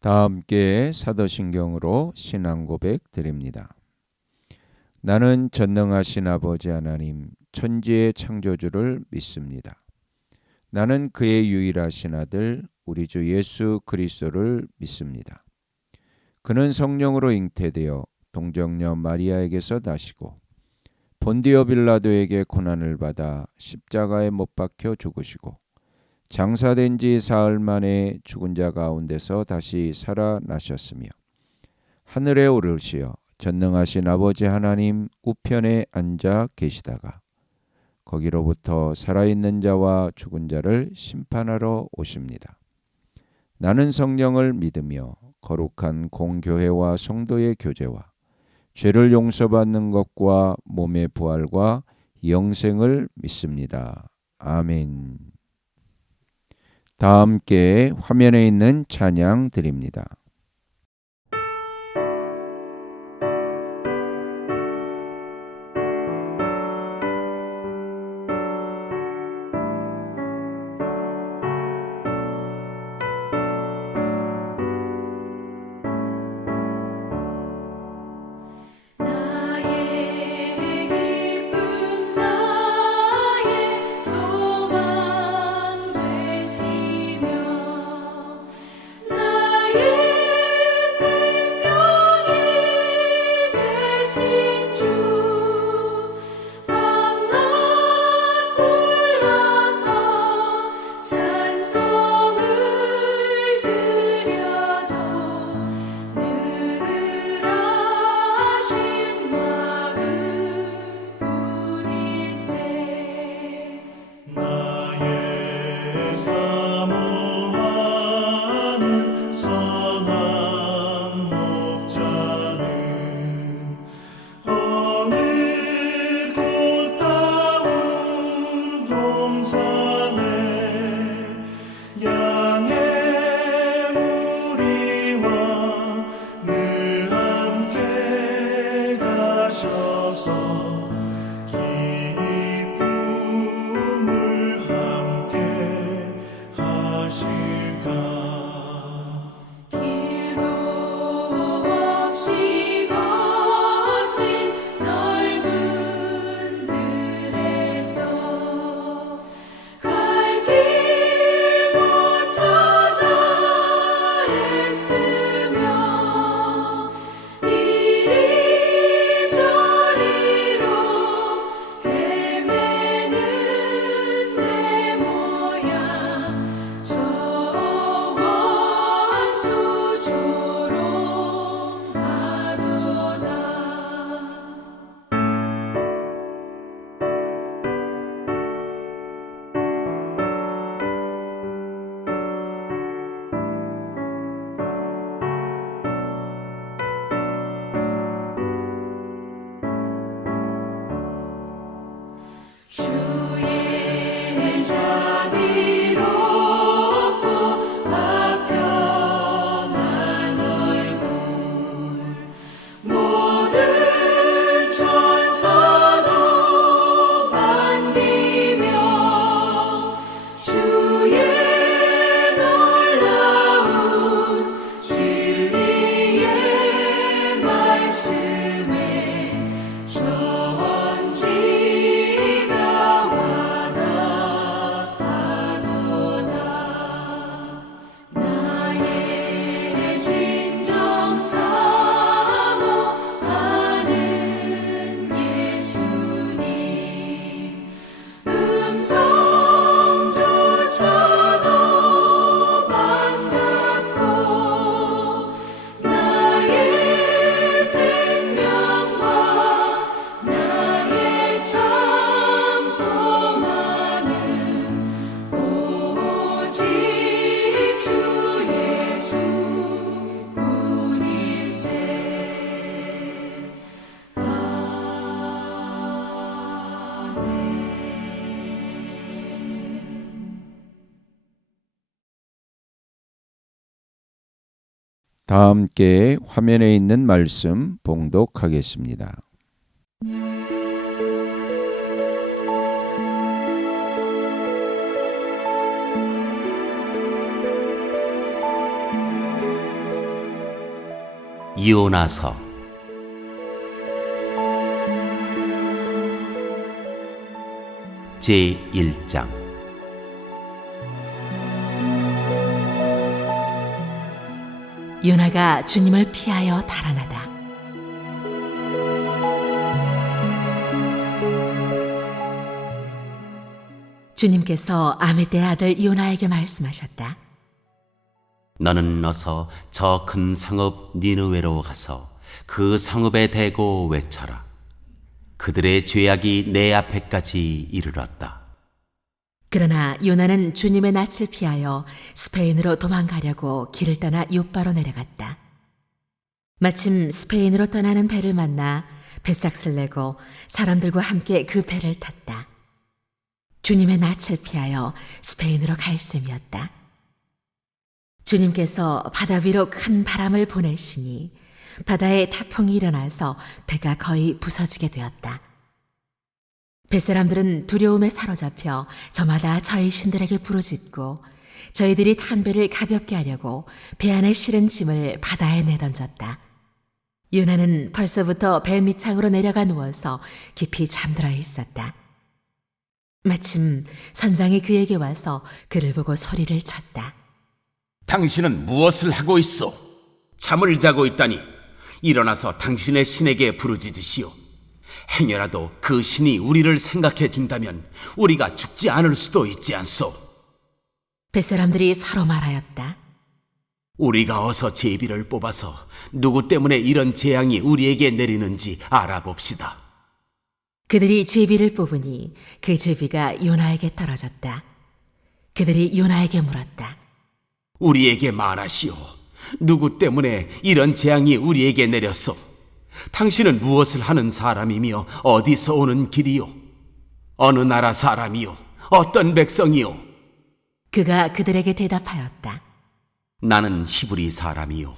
다 함께 사도신경으로 신앙 고백 드립니다. 나는 전능하신 아버지 하나님 천지의 창조주를 믿습니다. 나는 그의 유일하신 아들 우리 주 예수 그리스도를 믿습니다. 그는 성령으로 잉태되어 동정녀 마리아에게서 나시고 본디오 빌라도에게 고난을 받아 십자가에 못 박혀 죽으시고 장사된 지 사흘 만에 죽은 자 가운데서 다시 살아나셨으며 하늘에 오르시어 전능하신 아버지 하나님 우편에 앉아 계시다가 거기로부터 살아있는 자와 죽은 자를 심판하러 오십니다. 나는 성령을 믿으며 거룩한 공교회와 성도의 교제와 죄를 용서받는 것과 몸의 부활과 영생을 믿습니다. 아멘. 다 함께 화면에 있는 찬양 드립니다. 다 함께 화면에 있는 말씀 봉독하겠습니다. 요나서 제1장. 요나가 주님을 피하여 달아나다. 주님께서 아미떼의 아들 요나에게 말씀하셨다. 너는 어서 저 큰 성읍 니느웨로 가서 그 성읍에 대고 외쳐라. 그들의 죄악이 내 앞에까지 이르렀다. 그러나 요나는 주님의 낯을 피하여 스페인으로 도망가려고 길을 떠나 요바로 내려갔다. 마침 스페인으로 떠나는 배를 만나 뱃삭을 내고 사람들과 함께 그 배를 탔다. 주님의 낯을 피하여 스페인으로 갈 셈이었다. 주님께서 바다 위로 큰 바람을 보내시니 바다에 타풍이 일어나서 배가 거의 부서지게 되었다. 뱃사람들은 두려움에 사로잡혀 저마다 저희 신들에게 부르짖고 저희들이 탄 배를 가볍게 하려고 배 안에 실은 짐을 바다에 내던졌다. 요나는 벌써부터 배 밑창으로 내려가 누워서 깊이 잠들어 있었다. 마침 선장이 그에게 와서 그를 보고 소리를 쳤다. 당신은 무엇을 하고 있어? 잠을 자고 있다니 일어나서 당신의 신에게 부르짖으시오. 행여라도 그 신이 우리를 생각해 준다면 우리가 죽지 않을 수도 있지 않소. 뱃사람들이 서로 말하였다. 우리가 어서 제비를 뽑아서 누구 때문에 이런 재앙이 우리에게 내리는지 알아봅시다. 그들이 제비를 뽑으니 그 제비가 요나에게 떨어졌다. 그들이 요나에게 물었다. 우리에게 말하시오. 누구 때문에 이런 재앙이 우리에게 내렸소? 당신은 무엇을 하는 사람이며 어디서 오는 길이요? 어느 나라 사람이요? 어떤 백성이요? 그가 그들에게 대답하였다. 나는 히브리 사람이요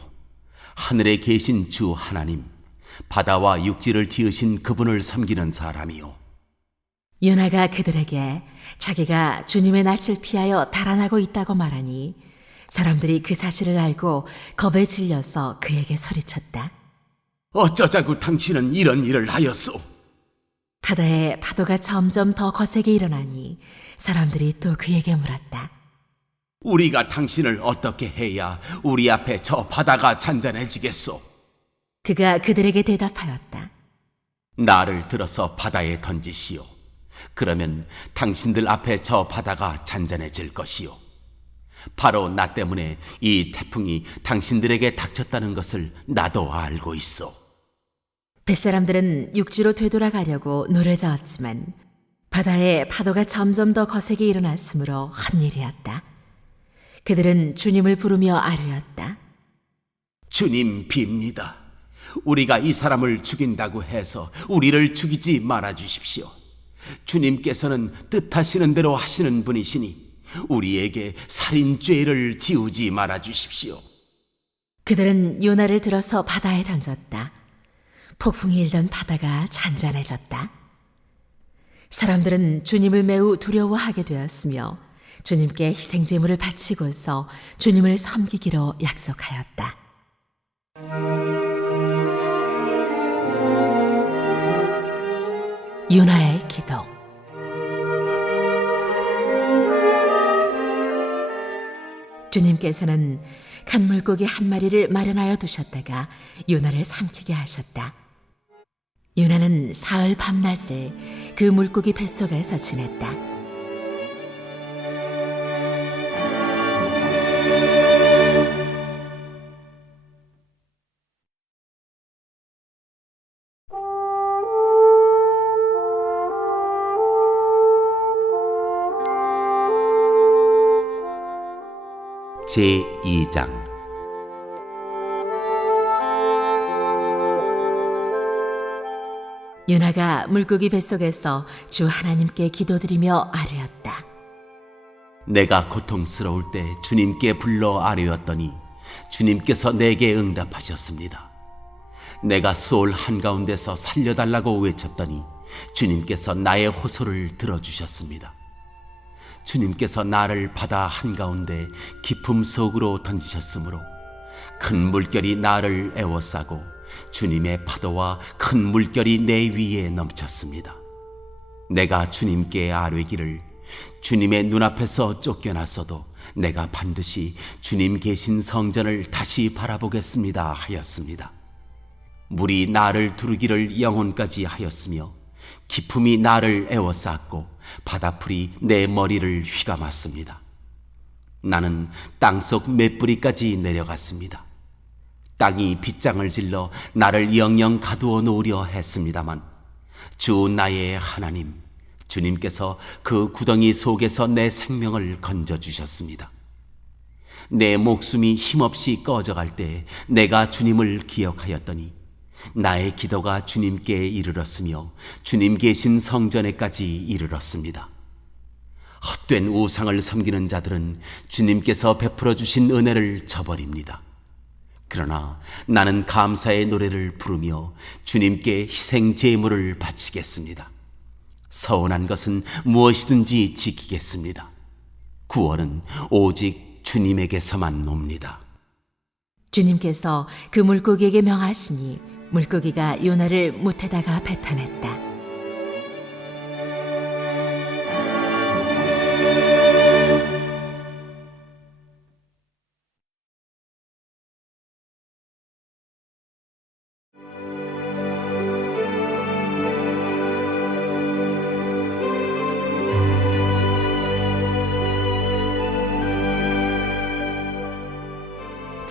하늘에 계신 주 하나님, 바다와 육지를 지으신 그분을 섬기는 사람이요. 요나가 그들에게 자기가 주님의 낯을 피하여 달아나고 있다고 말하니 사람들이 그 사실을 알고 겁에 질려서 그에게 소리쳤다. 어쩌자고 당신은 이런 일을 하였소? 바다에 파도가 점점 더 거세게 일어나니 사람들이 또 그에게 물었다. 우리가 당신을 어떻게 해야 우리 앞에 저 바다가 잔잔해지겠소? 그가 그들에게 대답하였다. 나를 들어서 바다에 던지시오. 그러면 당신들 앞에 저 바다가 잔잔해질 것이요. 바로 나 때문에 이 태풍이 당신들에게 닥쳤다는 것을 나도 알고 있어. 뱃사람들은 육지로 되돌아가려고 노를 저었지만 바다에 파도가 점점 더 거세게 일어났으므로 헛일이었다. 그들은 주님을 부르며 아뢰었다. 주님 빕니다. 우리가 이 사람을 죽인다고 해서 우리를 죽이지 말아 주십시오. 주님께서는 뜻하시는 대로 하시는 분이시니 우리에게 살인죄를 지우지 말아 주십시오. 그들은 요나를 들어서 바다에 던졌다. 폭풍이 일던 바다가 잔잔해졌다. 사람들은 주님을 매우 두려워하게 되었으며 주님께 희생제물을 바치고서 주님을 섬기기로 약속하였다. 요나의 기도. 주님께서는 큰 물고기 한 마리를 마련하여 두셨다가 요나를 삼키게 하셨다. 요나는 사흘 밤낮을 그 물고기 뱃속에서 지냈다. 제2장. 요나가 물고기 뱃속에서 주 하나님께 기도드리며 아뢰었다. 내가 고통스러울 때 주님께 불러 아뢰었더니 주님께서 내게 응답하셨습니다. 내가 수올 한가운데서 살려달라고 외쳤더니 주님께서 나의 호소를 들어주셨습니다. 주님께서 나를 바다 한가운데 깊음 속으로 던지셨으므로 큰 물결이 나를 에워싸고 주님의 파도와 큰 물결이 내 위에 넘쳤습니다. 내가 주님께 아뢰기를 주님의 눈앞에서 쫓겨났어도 내가 반드시 주님 계신 성전을 다시 바라보겠습니다 하였습니다. 물이 나를 두르기를 영혼까지 하였으며 기품이 나를 에워쌌고 바다풀이 내 머리를 휘감았습니다. 나는 땅속 맷뿌리까지 내려갔습니다. 땅이 빗장을 질러 나를 영영 가두어 놓으려 했습니다만 주 나의 하나님 주님께서 그 구덩이 속에서 내 생명을 건져주셨습니다. 내 목숨이 힘없이 꺼져갈 때 내가 주님을 기억하였더니 나의 기도가 주님께 이르렀으며 주님 계신 성전에까지 이르렀습니다. 헛된 우상을 섬기는 자들은 주님께서 베풀어 주신 은혜를 저버립니다. 그러나 나는 감사의 노래를 부르며 주님께 희생 제물을 바치겠습니다. 서운한 것은 무엇이든지 지키겠습니다. 구원은 오직 주님에게서만 옵니다. 주님께서 그 물고기에게 명하시니 물고기가 요나를 못에다가 뱉어냈다.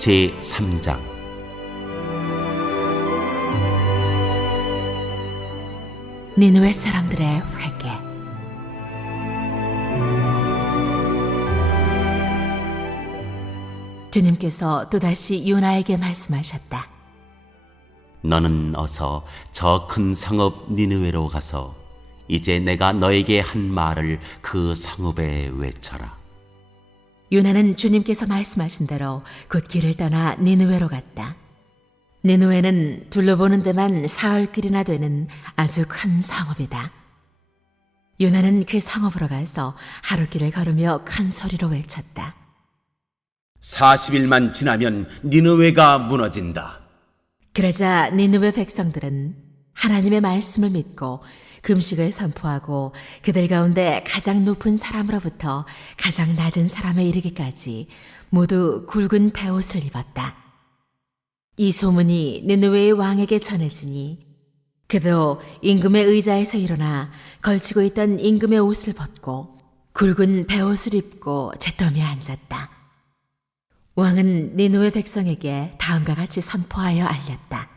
제3장 니느웨 사람들의 회개. 주님께서 또다시 요나에게 말씀하셨다. 너는 어서 저 큰 성읍 니느웨로 가서 이제 내가 너에게 한 말을 그 성읍에 외쳐라. 요나는 주님께서 말씀하신 대로 곧 길을 떠나 니느웨로 갔다. 니느웨는 둘러보는 데만 사흘길이나 되는 아주 큰 성읍이다. 요나는 그 성읍으로 가서 하루길을 걸으며 큰 소리로 외쳤다. 40일만 지나면 니느웨가 무너진다. 그러자 니느웨 백성들은 하나님의 말씀을 믿고 금식을 선포하고 그들 가운데 가장 높은 사람으로부터 가장 낮은 사람에 이르기까지 모두 굵은 베옷을 입었다. 이 소문이 니느웨의 왕에게 전해지니 그도 임금의 의자에서 일어나 걸치고 있던 임금의 옷을 벗고 굵은 베옷을 입고 잿더미에 앉았다. 왕은 니느웨 백성에게 다음과 같이 선포하여 알렸다.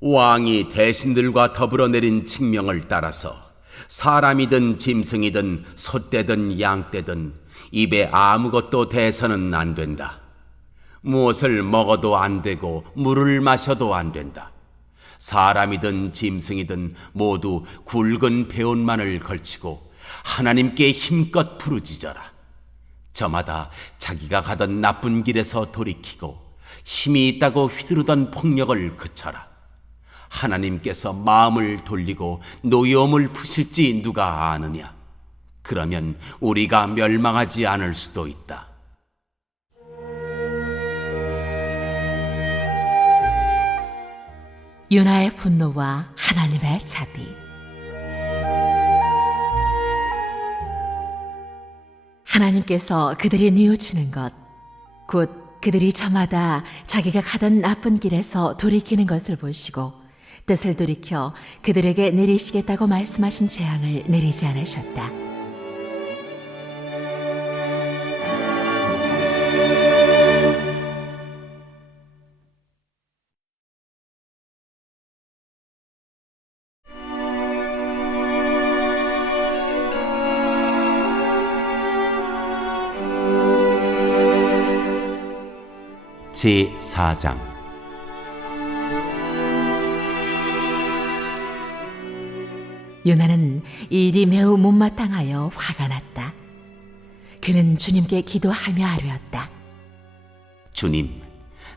왕이 대신들과 더불어 내린 칙명을 따라서 사람이든 짐승이든 소떼든 양떼든 입에 아무것도 대서는 안 된다. 무엇을 먹어도 안 되고 물을 마셔도 안 된다. 사람이든 짐승이든 모두 굵은 베옷만을 걸치고 하나님께 힘껏 부르짖어라. 저마다 자기가 가던 나쁜 길에서 돌이키고 힘이 있다고 휘두르던 폭력을 그쳐라. 하나님께서 마음을 돌리고 노여움을 푸실지 누가 아느냐. 그러면 우리가 멸망하지 않을 수도 있다. 요나의 분노와 하나님의 자비. 하나님께서 그들이 뉘우치는 것, 곧 그들이 저마다 자기가 가던 나쁜 길에서 돌이키는 것을 보시고 뜻을 돌이켜 그들에게 내리시겠다고 말씀하신 재앙을 내리지 않으셨다. 제4장 요나는 이 일이 매우 못마땅하여 화가 났다. 그는 주님께 기도하며 아뢰었다. 주님,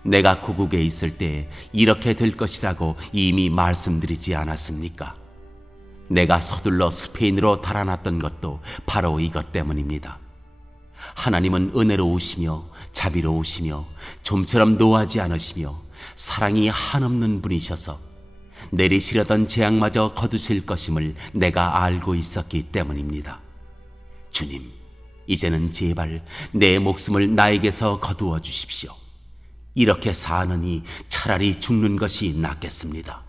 내가 고국에 있을 때 이렇게 될 것이라고 이미 말씀드리지 않았습니까? 내가 서둘러 스페인으로 달아났던 것도 바로 이것 때문입니다. 하나님은 은혜로우시며 자비로우시며 좀처럼 노하지 않으시며 사랑이 한없는 분이셔서 내리시려던 재앙마저 거두실 것임을 내가 알고 있었기 때문입니다. 주님, 이제는 제발 내 목숨을 나에게서 거두어 주십시오. 이렇게 사느니 차라리 죽는 것이 낫겠습니다.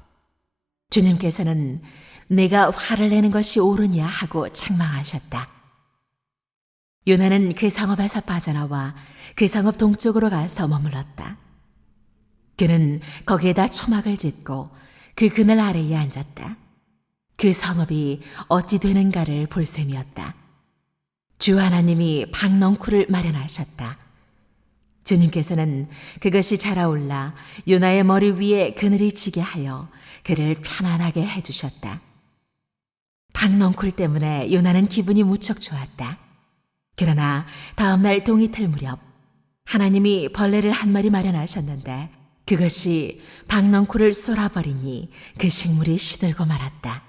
주님께서는 내가 화를 내는 것이 옳으냐 하고 책망하셨다. 요나는 그 성읍에서 빠져나와 그 성읍 동쪽으로 가서 머물렀다. 그는 거기에다 초막을 짓고 그 그늘 아래에 앉았다. 그 성읍이 어찌 되는가를 볼 셈이었다. 주 하나님이 박넝쿨을 마련하셨다. 주님께서는 그것이 자라올라 요나의 머리 위에 그늘이 지게 하여 그를 편안하게 해주셨다. 박넝쿨 때문에 요나는 기분이 무척 좋았다. 그러나 다음날 동이틀 무렵 하나님이 벌레를 한 마리 마련하셨는데 그것이 박넝쿨을 쏠아버리니 그 식물이 시들고 말았다.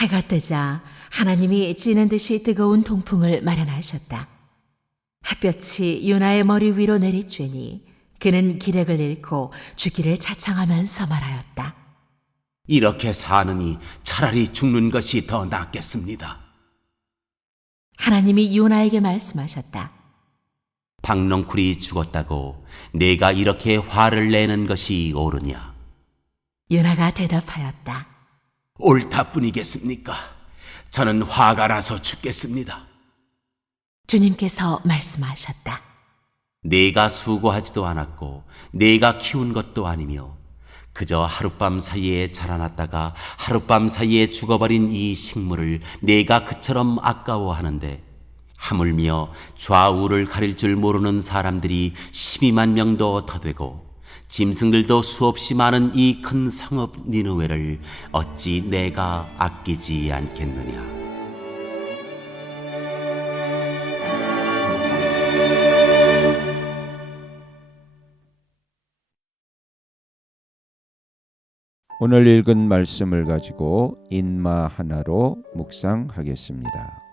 해가 뜨자 하나님이 찌는 듯이 뜨거운 동풍을 마련하셨다. 햇볕이 요나의 머리 위로 내리쬐니 그는 기력을 잃고 죽기를 자청하면서 말하였다. 이렇게 사느니 차라리 죽는 것이 더 낫겠습니다. 하나님이 요나에게 말씀하셨다. 박넝쿨이 죽었다고 내가 이렇게 화를 내는 것이 옳으냐? 요나가 대답하였다. 옳다뿐이겠습니까? 저는 화가 나서 죽겠습니다. 주님께서 말씀하셨다. 내가 수고하지도 않았고 내가 키운 것도 아니며 그저 하룻밤 사이에 자라났다가 하룻밤 사이에 죽어버린 이 식물을 내가 그처럼 아까워하는데 하물며 좌우를 가릴 줄 모르는 사람들이 12만 명도 더 되고 짐승들도 수없이 많은 이 큰 성읍 니느웨를 어찌 내가 아끼지 않겠느냐. 오늘 읽은 말씀을 가지고 인마 하나로 묵상하겠습니다.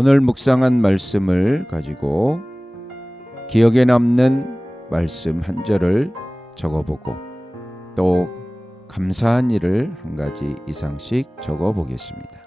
오늘 묵상한 말씀을 가지고 기억에 남는 말씀 한 절을 적어보고 또 감사한 일을 한 가지 이상씩 적어보겠습니다.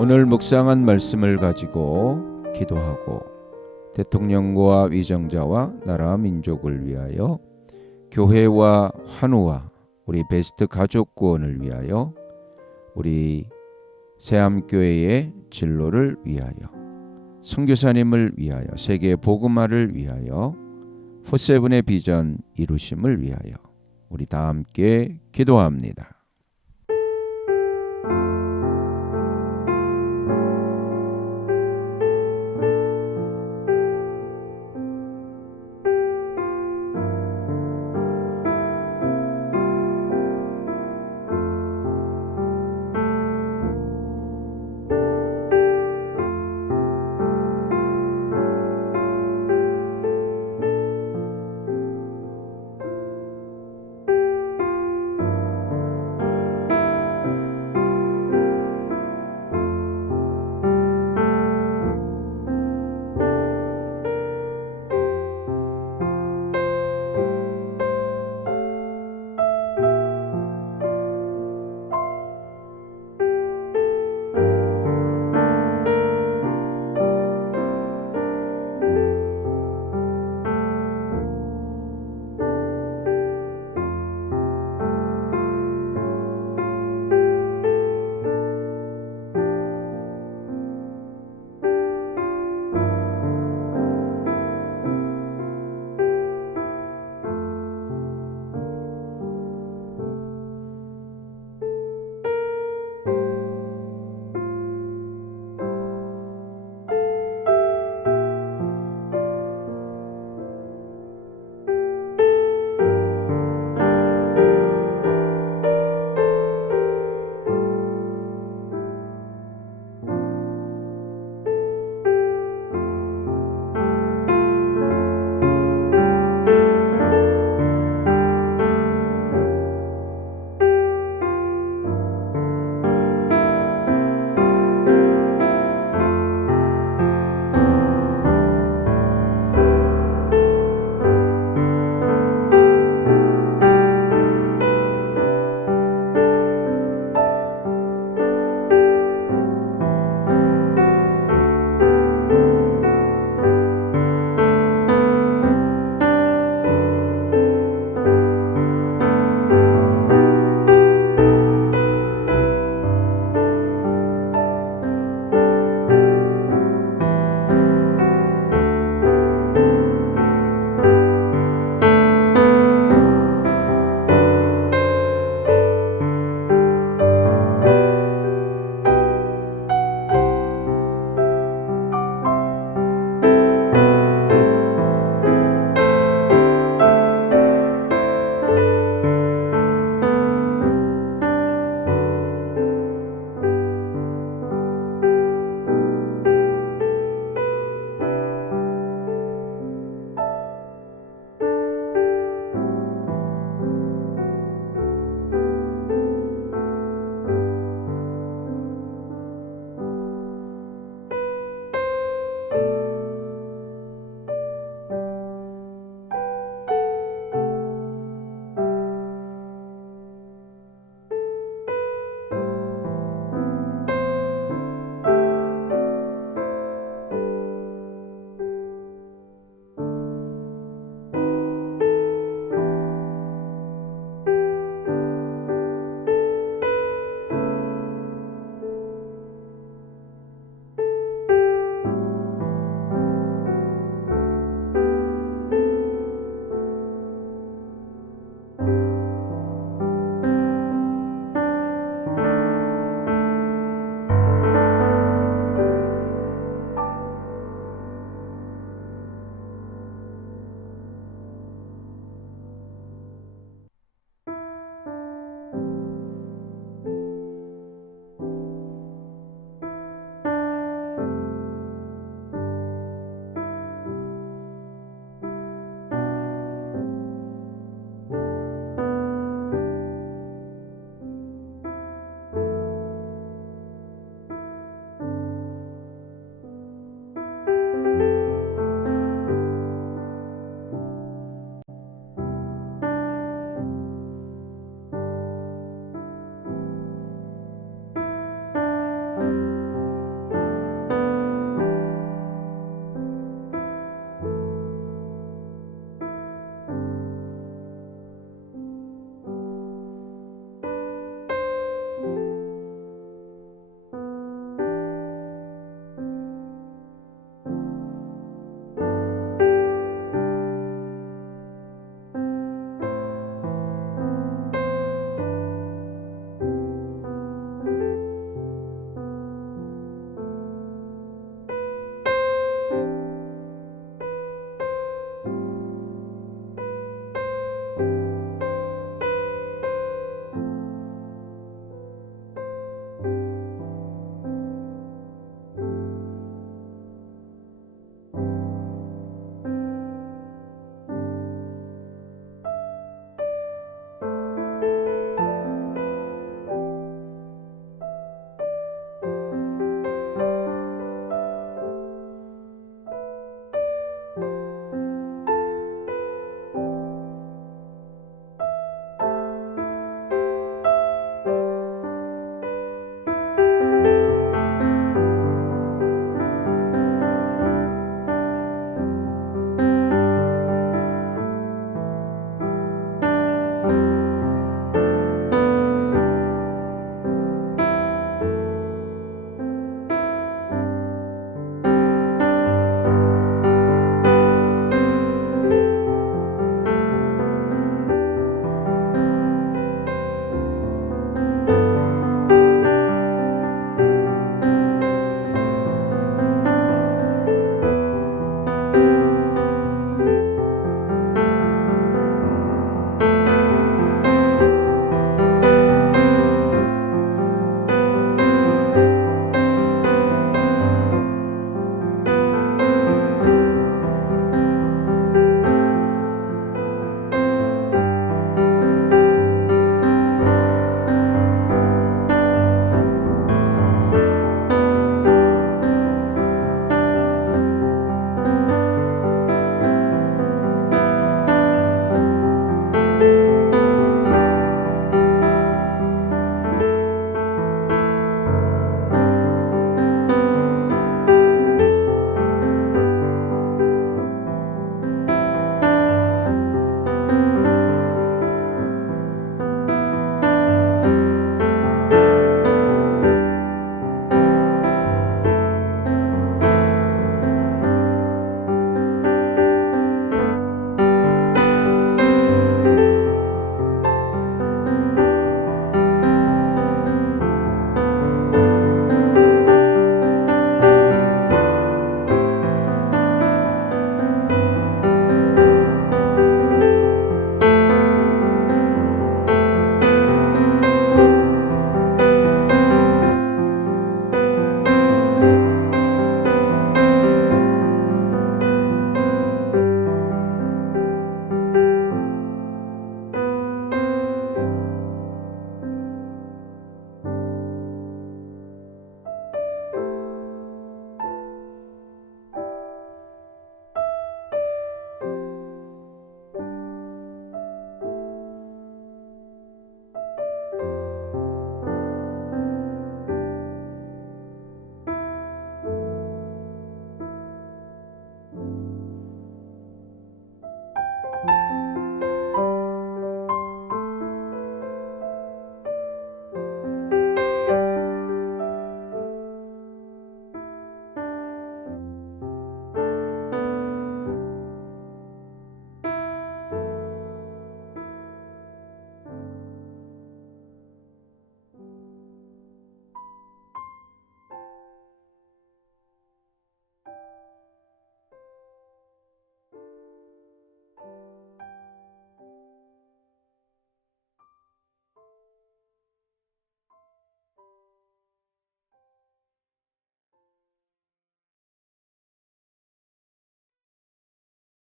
오늘 묵상한 말씀을 가지고 기도하고 대통령과 위정자와 나라 민족을 위하여 교회와 환우와 우리 베스트 가족 구원을 위하여 우리 새암교회의 진로를 위하여 선교사님을 위하여 세계 복음화를 위하여 포세븐의 비전 이루심을 위하여 우리 다 함께 기도합니다.